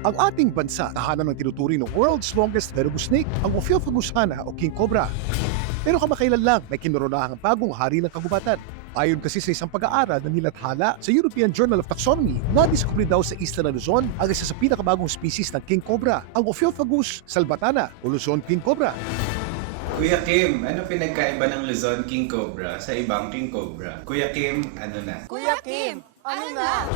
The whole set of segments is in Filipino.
Ang ating bansa tahanan ng tinuturing ng world's longest venomous snake, ang Ophiophagus hana o King Cobra. Pero kamakailan lang may kinuronahang bagong hari ng kagubatan. Ayon kasi sa isang pag-aaral na nilathala sa European Journal of Taxonomy, nadiskubre daw sa isla ng Luzon ang isa sa pinakabagong species ng King Cobra, ang Ophiophagus salvatana o Luzon King Cobra. Kuya Kim, ano pinagkaiba ng Luzon King Cobra sa ibang King Cobra? Kuya Kim, ano na? Kuya Kim, ano na?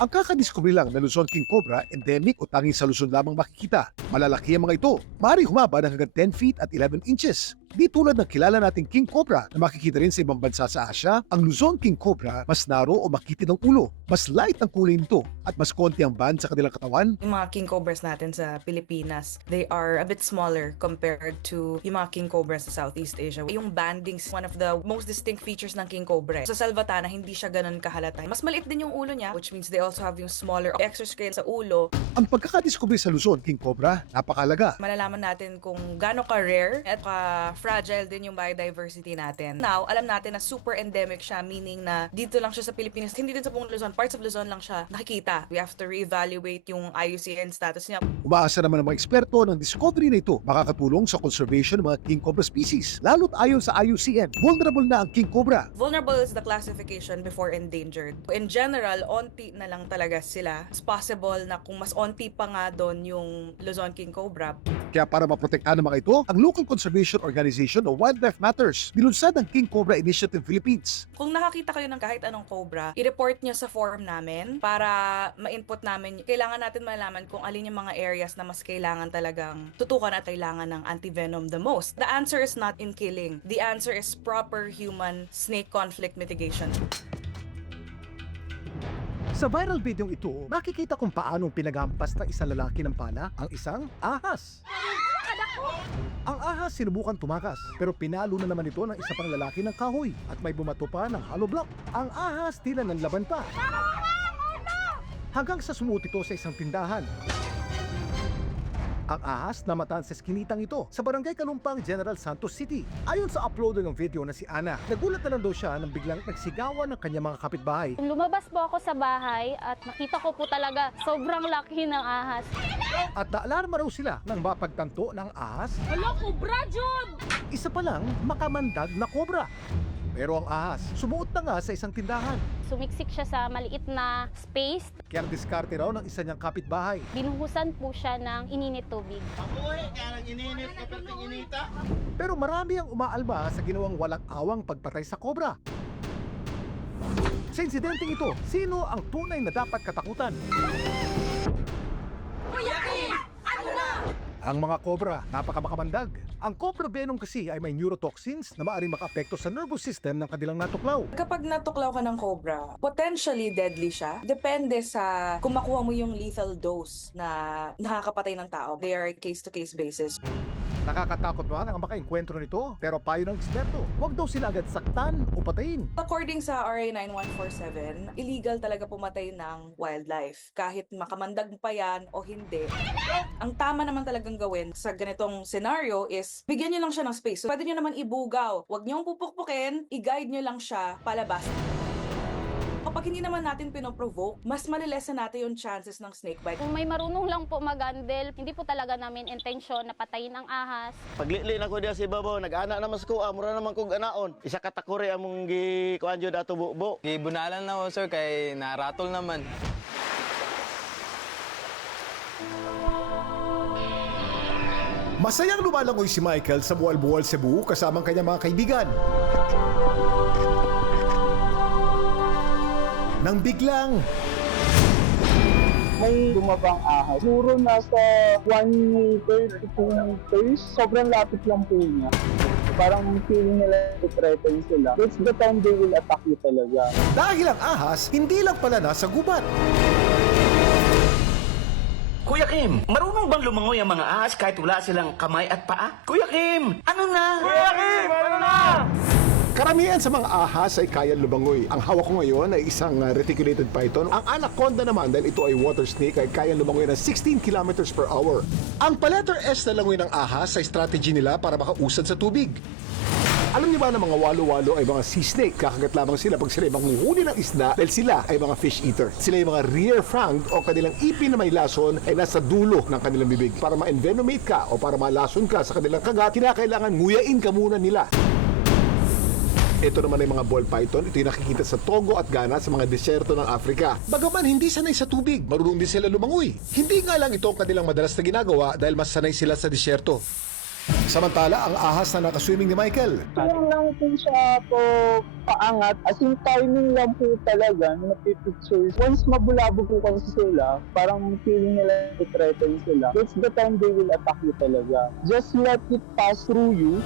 Ang kakadiskubre lang na Luzon King Cobra, endemic o tanging sa Luzon lamang makikita. Malalaki ang mga ito, maaaring humaba ng hanggang 10 feet at 11 inches. Di tulad ng kilala nating King Cobra na makikita rin sa ibang bansa sa Asia, ang Luzon King Cobra mas naro o makitid ang ulo, mas light ang kulay nito at mas konti ang band sa kanilang katawan. Yung mga king cobras natin sa Pilipinas, they are a bit smaller compared to yung mga king cobras sa Southeast Asia. Yung banding is one of the most distinct features ng king cobra. Sa salvatana, hindi siya ganun kahalata. Mas maliit din yung ulo niya, which means they also have yung smaller exoscale sa ulo. Ang pagkakadiskubre sa Luzon King Cobra, napakalaga. Malalaman natin kung gaano ka-rare at ka-fragile din yung biodiversity natin. Now, alam natin na super endemic siya, meaning na dito lang siya sa Pilipinas, hindi din sa buong Luzon, parts of Luzon lang siya nakikita. We have to reevaluate yung IUCN status niya. Umaasa naman ng mga eksperto ng discovery na ito makakatulong sa conservation ng mga King Cobra species. Lalo't ayon sa IUCN, vulnerable na ang King Cobra. Vulnerable is the classification before endangered. In general, onti na lang talaga sila. It's possible na kung mas onti pa nga doon yung Luzon King Cobra. Kaya para maprotektahan ng mga ito, ang local conservation organization o Wildlife Matters, nilunsad ang King Cobra Initiative Philippines. Kung nakakita kayo ng kahit anong cobra, i-report nyo sa forum namin para ma-input namin. Kailangan natin malaman kung alin yung mga areas na mas kailangan talagang tutukan at kailangan ng antivenom the most. The answer is not in killing. The answer is proper human-snake conflict mitigation. Sa viral video ito, makikita kung paanong pinagampas ng isang lalaki ng pala ang isang ahas. Ang ahas sinubukan tumakas, pero pinalo na naman ito ng isa pang lalaki ng kahoy at may bumato pa ng hollow block. Ang ahas tila ng laban pa. Hanggang sa sumuot ito sa isang tindahan. Ang ahas namatan sa skinitang ito sa Barangay Kalumpang, General Santos City. Ayon sa uploader ng video na si Ana, nagulat na lang daw siya nang biglang nagsigawan ng kanyang mga kapitbahay. Lumabas po ako sa bahay at nakita ko po talaga sobrang laki ng ahas. At naalarma raw sila nang mapagtanto ng ahas. Hala, cobra, Jun! Isa pa lang makamandag na kobra. Pero ang ahas, sumuot na nga sa isang tindahan. Sumiksik siya sa maliit na space. Kaya diskarte raw ng isa niyang kapitbahay. Binuhusan po siya ng ininit tubig. Pero marami ang umaalma sa ginawang walang awang pagpatay sa kobra. Sa insidenteng ito, sino ang tunay na dapat katakutan? Ang mga kobra, napakamamandag. Ang cobra venom kasi ay may neurotoxins na maaaring makaapekto sa nervous system ng kanilang natuklaw. Kapag natuklaw ka ng cobra, potentially deadly siya. Depende sa kung makuha mo yung lethal dose na nakakapatay ng tao. They are case-to-case basis. Nakakatakot man ang makaengkwentro nito, pero payo ng eksperto, huwag daw sila agad saktan o patayin. According sa RA 9147, illegal talaga pumatay ng wildlife. Kahit makamandag pa yan o hindi. Ang tama naman talagang gawin sa ganitong scenario is bigyan nyo lang siya ng space. So, pwede nyo naman ibugaw. Huwag nyo pupukpukin, i-guide nyo lang siya palabas. Kapag hindi naman natin pinoprovoke, mas malilesen natin yung chances ng snakebite. Kung may marunong lang po mag-handle, hindi po talaga namin intensyon na patayin ang ahas. Paglili na ko diya si Babaw, nag-ana naman sa kuha, mura naman kong anaon. Isa katakuri among gikuan jud ato bubo. Gibunalan na ako, sir, kay naratol naman. Masayang lumalangoy si Michael sa Buwal-Buwal, Cebu kasama ang kanyang mga kaibigan. Nang biglang may lumabang ahas. Siguro nasa 1 meter to 2 meters. Sobrang lapit lang po niya. Parang feeling nila i-threaten sila. That's the time they will attack you talaga. dahil ang ahas hindi lang pala nasa gubat. Kuya Kim, marunong bang lumangoy ang mga ahas kahit wala silang kamay at paa? Kuya Kim, ano na? Kuya Kim, ano na? Karamihan sa mga ahas ay kayang lumangoy. Ang hawak ko ngayon ay isang reticulated python. Ang anaconda naman, dahil ito ay water snake, ay kayang lumangoy ng 16 kilometers per hour. Ang pa-letter S na langoy ng ahas ay strategy nila para makausad sa tubig. Alam niyo ba na mga walo-walo ay mga sea snake? Kakagat lamang sila pag sila ay manghuhuli ng isda dahil sila ay mga fish eater. Sila ay mga rear fang o kanilang ipin na may lason ay nasa dulo ng kanilang bibig. Para ma-envenomate ka o para malason ka sa kanilang kagat, kinakailangan nguyain ka muna nila. Ito naman ay mga ball python. Ito yung nakikita sa Togo at Ghana sa mga desyerto ng Afrika. Bagaman hindi sanay sa tubig, marunong din sila lumangoy. Hindi nga lang ito ang kanilang madalas na ginagawa dahil mas sanay sila sa desyerto. Samantala, ang ahas na nakaswimming ni Michael, Kung lang po siya po paangat, as in timing lang po talaga na napipictures. Once mabulabog po kasi sila, parang feeling nila threaten sila. That's the time they will attack you talaga. Just let it pass through you.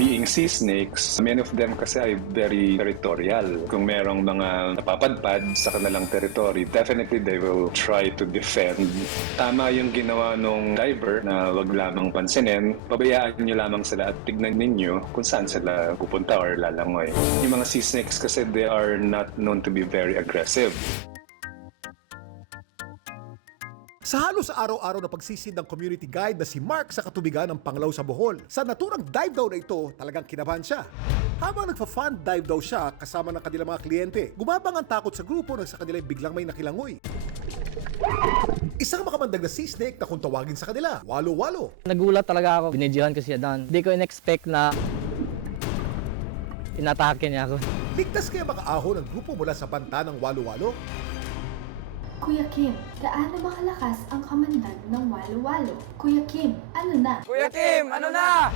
Being sea snakes, many of them kasi ay very territorial. Kung merong mga napapadpad sa kanilang territory, definitely they will try to defend. Tama yung ginawa nung diver na wag lamang pansinin, pabayaan nyo lamang sila at tignan ninyo kung saan sila pupunta or lalangoy. Yung mga sea snakes kasi they are not known to be very aggressive. sa halos araw-araw na pagsisid ng community guide na si Mark sa katubigan ng Panglao sa Bohol. Sa naturang dive daw na ito, talagang kinabahan siya. Habang nagpa-fun dive daw siya kasama ng kanilang mga kliyente, gumabang ang takot sa grupo nang sa kanila biglang may nakilangoy. Isang makamandag na sea snake na kung tawagin sa kanila, walo-walo. Nagulat talaga ako. Binidyohan ko siya doon. Hindi ko in-expect na inatake niya ako. Ligtas kaya makaahon ang grupo mula sa banta ng walo-walo? Kuya Kim, gaano ba kalakas ang kamandag ng walo-walo? Kuya Kim, ano na? Kuya Kim, ano na?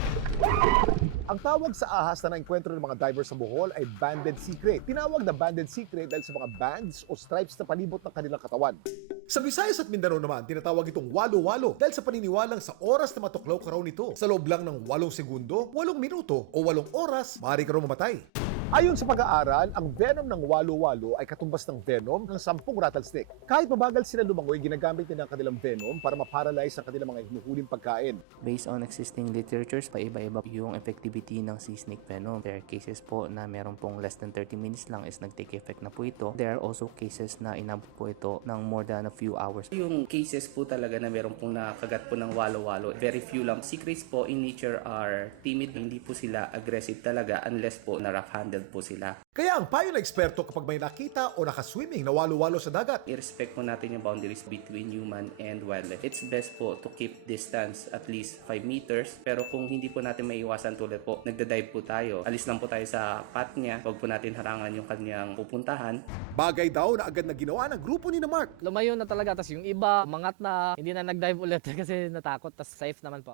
Ang tawag sa ahas na naengkwentro ng mga divers sa Bohol ay banded sea crate. Tinawag na banded sea crate dahil sa mga bands o stripes na palibot ng kanilang katawan. Sa Visayas at Mindanao naman, tinatawag itong walo-walo dahil sa paniniwalang sa oras na matuklaw ka raw nito. Sa loob lang ng 8 segundo, 8 minuto o 8 oras, maaari ka raw mamatay. Ayon sa pag-aaral, ang venom ng walo-walo ay katumbas ng venom ng 10 rattlesnake. Kahit mabagal sila lumangoy, ginagamit nila ang kanilang venom para maparalyze ang kanilang mga hinuhuling pagkain. Based on existing literatures, paiba-iba yung effectivity ng sea snake venom. There are cases po na meron pong less than 30 minutes lang is nag-take effect na po ito. There are also cases na inabot po ito ng more than a few hours. Yung cases po talaga na meron pong nakagat po ng walo-walo, very few lang. Sea crates po in nature are timid, hindi po sila aggressive talaga unless po na rough-handled po sila. Kaya ang payo ng eksperto kapag may nakita o nakaswimming na walo-walo sa dagat, I-respect po natin yung boundaries between human and wildlife. It's best po to keep distance at least 5 meters. Pero kung hindi po natin maiiwasan tulad po, nagda-dive po tayo, alis lang po tayo sa path niya, huwag po natin harangan yung kanyang pupuntahan. bagay daw na agad na ginawa ng grupo ni na Mark. Lumayo na talaga, tapos yung iba, umangat na, hindi na nag-dive ulit kasi natakot, tapos safe naman po.